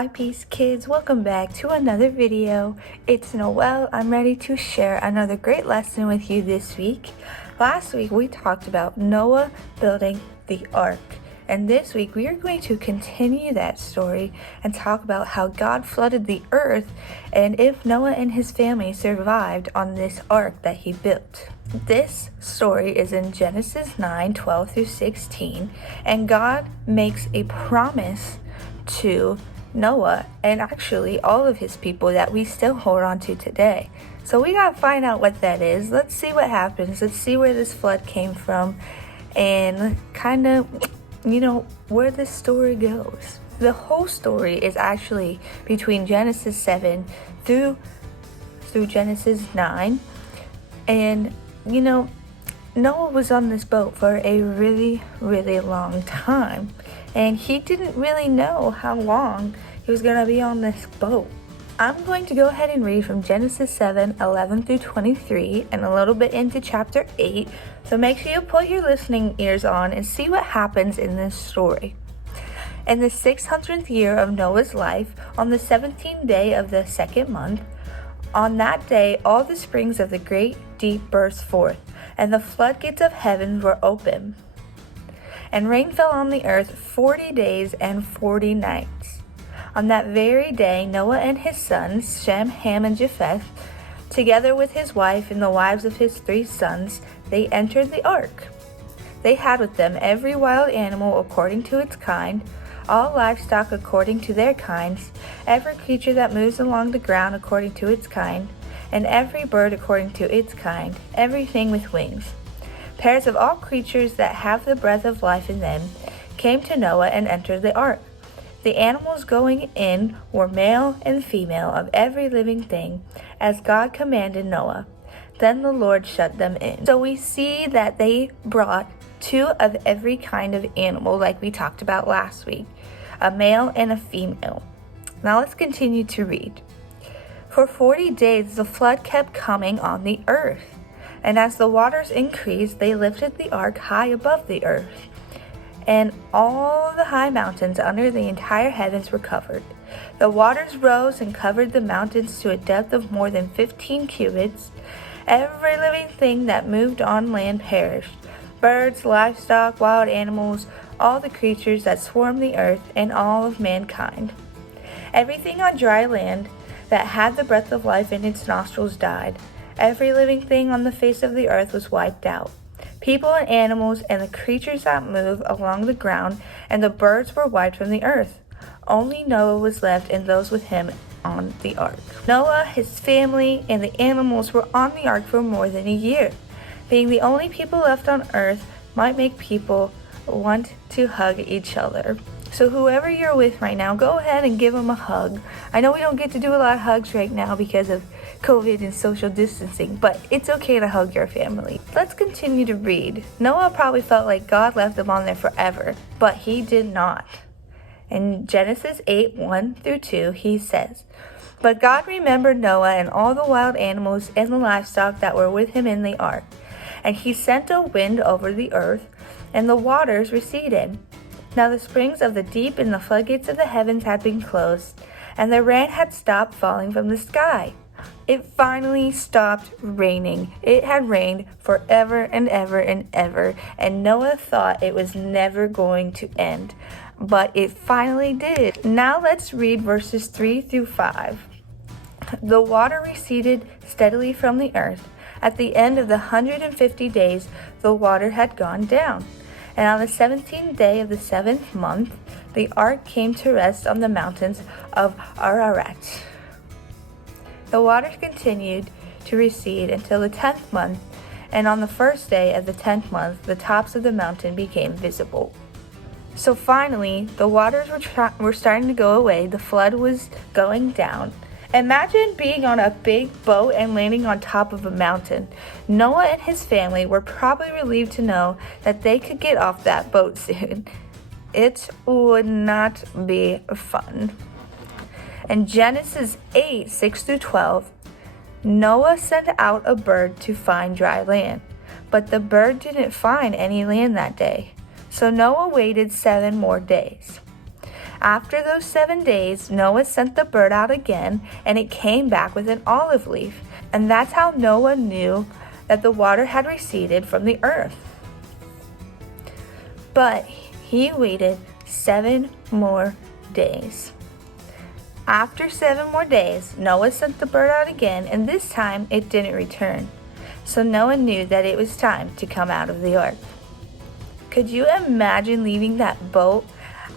Hi Peace Kids, welcome back to another video. It's Noelle. I'm ready to share another great lesson with you this week. Last week we talked about Noah building the ark. And this week we are going to continue that story and talk about how God flooded the earth and if Noah and his family survived on this ark that he built. This story is in Genesis 9:12 through 16, and God makes a promise to Noah and actually all of his people that we still hold on to today. So we gotta find out what that is. Let's see what happens. Let's see where this flood came from and kind of, where this story goes. The whole story is actually between Genesis 7 through Genesis 9. And, Noah was on this boat for a really, really long time. And he didn't really know how long he was going to be on this boat. I'm going to go ahead and read from Genesis 7:11 through 23 and a little bit into chapter 8. So make sure you put your listening ears on and see what happens in this story. In the 600th year of Noah's life, on the 17th day of the second month, on that day all the springs of the great deep burst forth, and the floodgates of heaven were open. And rain fell on the earth 40 days and 40 nights. On that very day Noah and his sons, Shem, Ham, and Japheth, together with his wife and the wives of his 3 sons, they entered the ark. They had with them every wild animal according to its kind, all livestock according to their kinds, every creature that moves along the ground according to its kind, and every bird according to its kind, everything with wings. Pairs of all creatures that have the breath of life in them came to Noah and entered the ark. The animals going in were male and female of every living thing, as God commanded Noah. Then the Lord shut them in. So we see that they brought 2 of every kind of animal, like we talked about last week, a male and a female. Now let's continue to read. For 40 days the flood kept coming on the earth. And as the waters increased, they lifted the ark high above the earth. And all the high mountains under the entire heavens were covered. The waters rose and covered the mountains to a depth of more than 15 cubits. Every living thing that moved on land perished. Birds, livestock, wild animals, all the creatures that swarm the earth, and all of mankind. Everything on dry land that had the breath of life in its nostrils died. Every living thing on the face of the earth was wiped out. People and animals and the creatures that move along the ground and the birds were wiped from the earth. Only Noah was left and those with him on the ark. Noah, his family, and the animals were on the ark for more than a year. Being the only people left on earth might make people want to hug each other. So whoever you're with right now, go ahead and give them a hug. I know we don't get to do a lot of hugs right now because of COVID and social distancing, but it's okay to hug your family. Let's continue to read. Noah probably felt like God left them on there forever, but he did not. In Genesis 8:1 through 2, he says, But God remembered Noah and all the wild animals and the livestock that were with him in the ark. And he sent a wind over the earth, and the waters receded. Now the springs of the deep and the floodgates of the heavens had been closed, and the rain had stopped falling from the sky. It finally stopped raining. It had rained forever and ever and ever, and Noah thought it was never going to end. But it finally did. Now let's read verses 3 through 5. The water receded steadily from the earth. At the end of the 150 days, the water had gone down. And on the 17th day of the 7th month, the ark came to rest on the mountains of Ararat. The waters continued to recede until the 10th month, and on the first day of the 10th month, the tops of the mountain became visible. So finally, the waters were starting to go away. The flood was going down. Imagine being on a big boat and landing on top of a mountain. Noah and his family were probably relieved to know that they could get off that boat soon. It would not be fun. In Genesis 8:6 through 12, Noah sent out a bird to find dry land, but the bird didn't find any land that day. So Noah waited 7 more days. After those 7 days, Noah sent the bird out again, and it came back with an olive leaf. And that's how Noah knew that the water had receded from the earth. But he waited 7 more days. After 7 more days, Noah sent the bird out again, and this time it didn't return. So Noah knew that it was time to come out of the ark. Could you imagine leaving that boat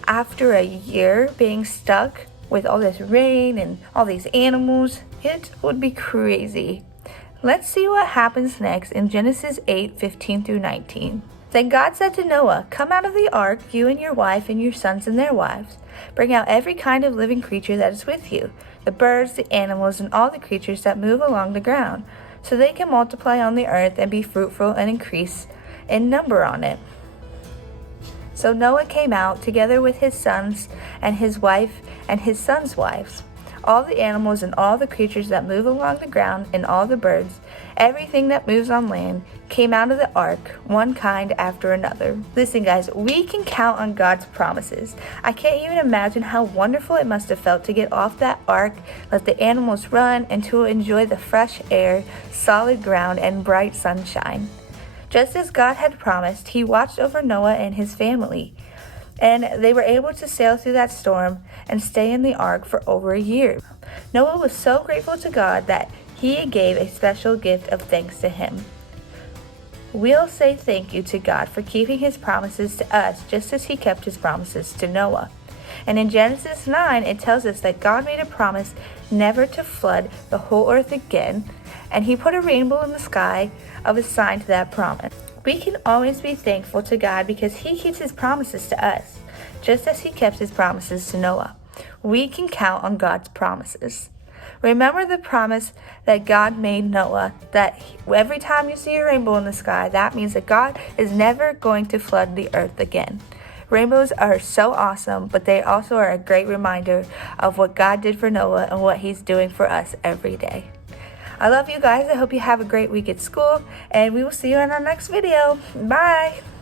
after a year being stuck with all this rain and all these animals? It would be crazy. Let's see what happens next in Genesis 8:15 through 19. Then God said to Noah, "Come out of the ark, you and your wife and your sons and their wives. Bring out every kind of living creature that is with you, the birds, the animals, and all the creatures that move along the ground, so they can multiply on the earth and be fruitful and increase in number on it." So Noah came out together with his sons and his wife and his sons' wives. All the animals and all the creatures that move along the ground and all the birds, everything that moves on land, came out of the ark, one kind after another. Listen, guys, we can count on God's promises. I can't even imagine how wonderful it must have felt to get off that ark, let the animals run, and to enjoy the fresh air, solid ground, and bright sunshine. Just as God had promised, He watched over Noah and his family, and they were able to sail through that storm and stay in the ark for over a year. Noah was so grateful to God that he gave a special gift of thanks to Him. We'll say thank you to God for keeping His promises to us just as He kept His promises to Noah. And in Genesis 9, it tells us that God made a promise never to flood the whole earth again, and He put a rainbow in the sky of a sign to that promise. We can always be thankful to God because He keeps His promises to us, just as He kept His promises to Noah. We can count on God's promises. Remember the promise that God made Noah, that every time you see a rainbow in the sky, that means that God is never going to flood the earth again. Rainbows are so awesome, but they also are a great reminder of what God did for Noah and what He's doing for us every day. I love you guys. I hope you have a great week at school, and we will see you in our next video. Bye!